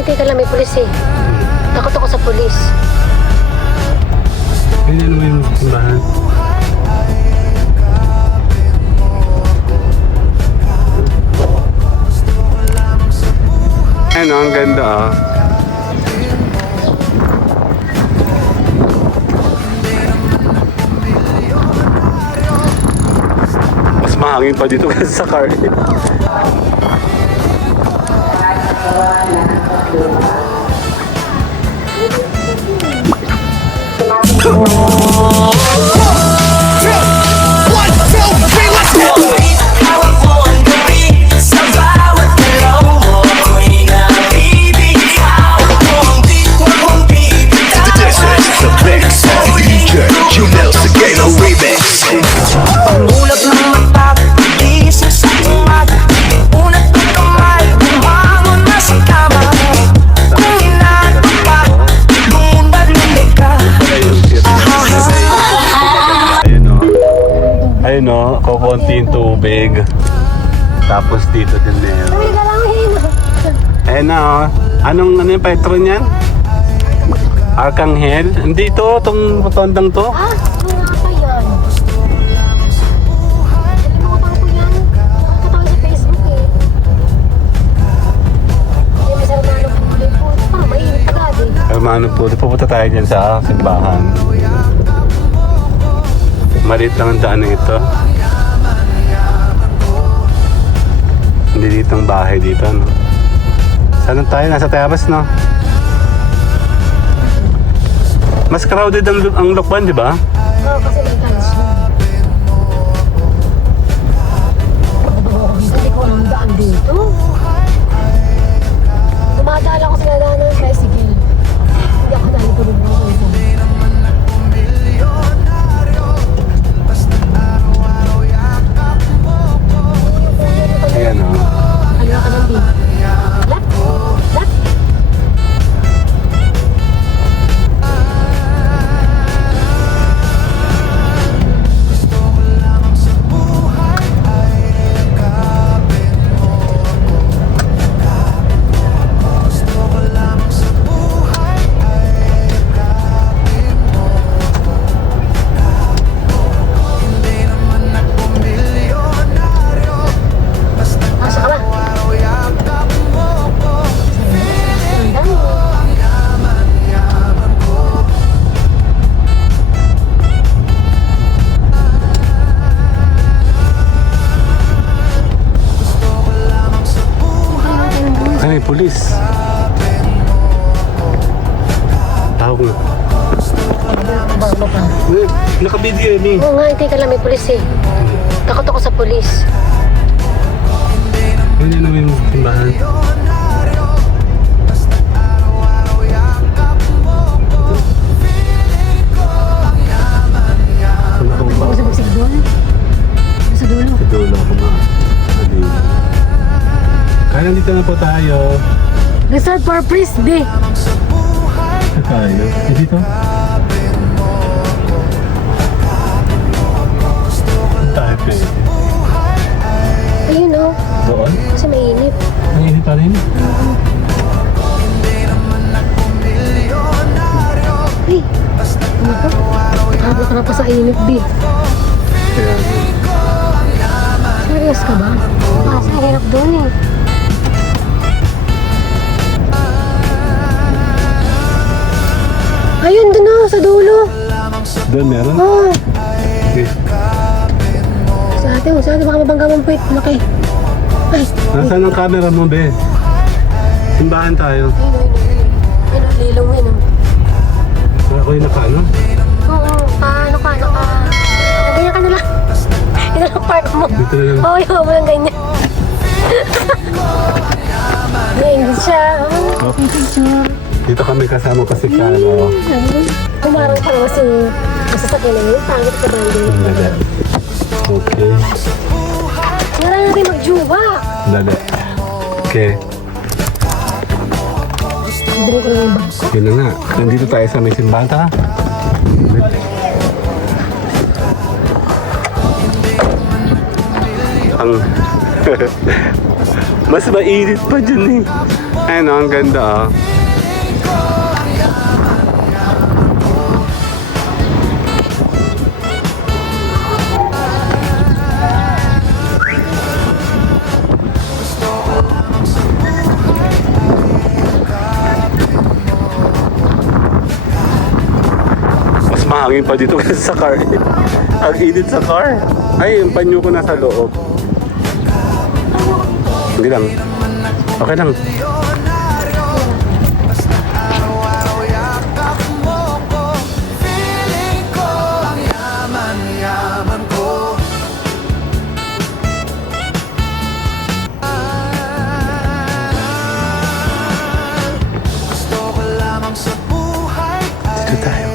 hintay ka lang, may pulis eh. Takot ako sa pulis. Kaya ano yung simbahan? Ano, ang ganda ah. Mas mahangin pa dito kasi sa car. Pangulap ng mata, gising sa umaga. Unat ng kamay, bumangon na sa kama. Kung inaantok pa, lumabalik ka. Ayun o, kukunti yung tubig. Tapos dito din meron. Ay, galangin. Ayun na o. Ano yung petro niyan? Arkanghel? Hindi to, itong rotondang to. Ah, ano nga pa yan? Nakalimutan ko yan. Nakakatawa sa Facebook eh. Hindi, may sarap na po. Ah, mainit agad eh. Hermano po, pupunta tayo dyan sa simbahan. Maliit lang ang daan na ito. Hindi dito ang bahay dito, no? Saan tayo? Nasa Tayabas, no? Mas crowded ang Lokban, di ba? Oo, kasi may tiles na. Hindi ko alam daan dito. Dumadala ko sa daan ng tricycle. Hindi ako dali ko rin ako sa isa. Ayan, no? Ano ka nang dito? Left? Left? Asa ka ba? Ay, may pulis. Tawag na. Eh, naka-video yun eh. Oo nga, hintay ka lang, may pulis eh. Takot ako sa pulis. Ayun na yung simbahan. Ako sa bugsig doon. Sa dulo. Sa dulo ako na. Kaya nandito na po tayo. Resort for Frisbee. Sa tayo. Dito? Tayo pwede. Ayun oh. Doon? Kasi mainit. Nanginit pa rin? Ay, ano ko? Abot ka na pa sa init, B. Kaya Serious ka ba? Kasi hirap doon eh. Ayun, doon oh, sa dulo. doon meron? Oh, Okay. sa atin, baka mabangga mong puwit. Laki. Ay, Nasaan ang camera mo, be? Simbahan tayo. ayun, lilaw yun oh. Ako yung naka-ano? Oo, ano ka, ganyan ka na lang. Ito lang park mo. Dito na lang. Oo, yung mo lang ganyan. Ganyan siya. Okay, picture. Dito kami kasama ko si Carlo. Kumarang pa naman si masasakyan na yun. Pangit ka ba yun? Dada. Okay. Wala natin magjuwa. Dada. Okay. Bili ko lang yung bag ko. Yun na nga. Nandito tayo sa may simbata. Ang... Mas mainit pa dyan eh. Ayun oh, ang ganda oh. Mas mahangin pa dito kasi sa car. Ang init sa car. Ay, yung panyo ko nasa loob. Hindi lang. Okay lang. Dito tayo.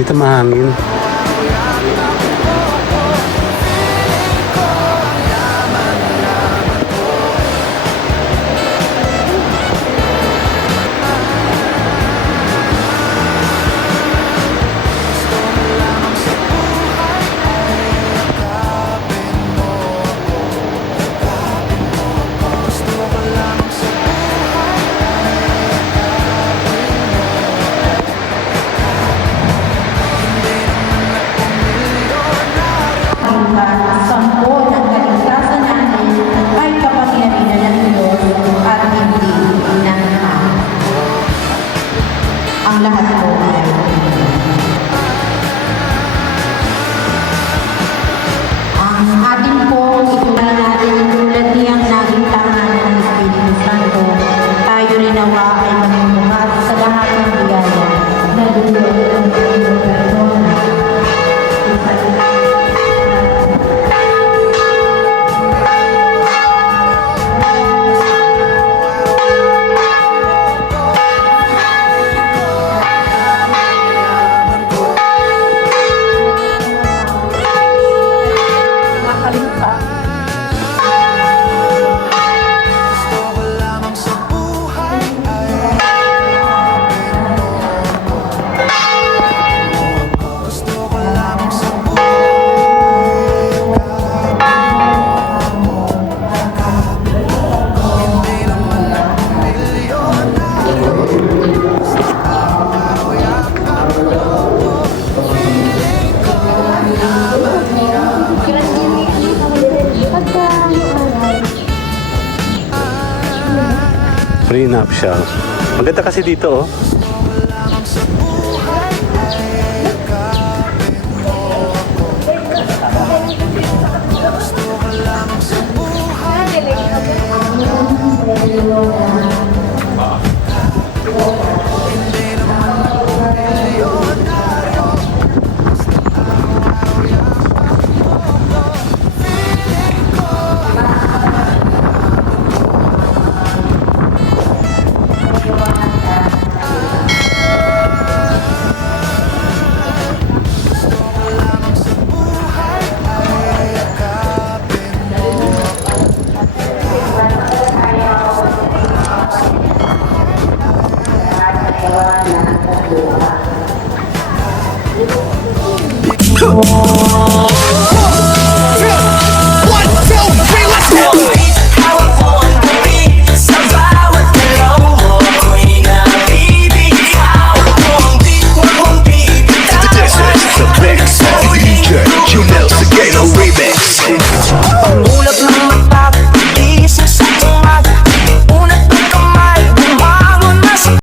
Dito mahangin. nuptial. Maganda kasi dito, oh. Remix. DJ Junel Seguelo Remix.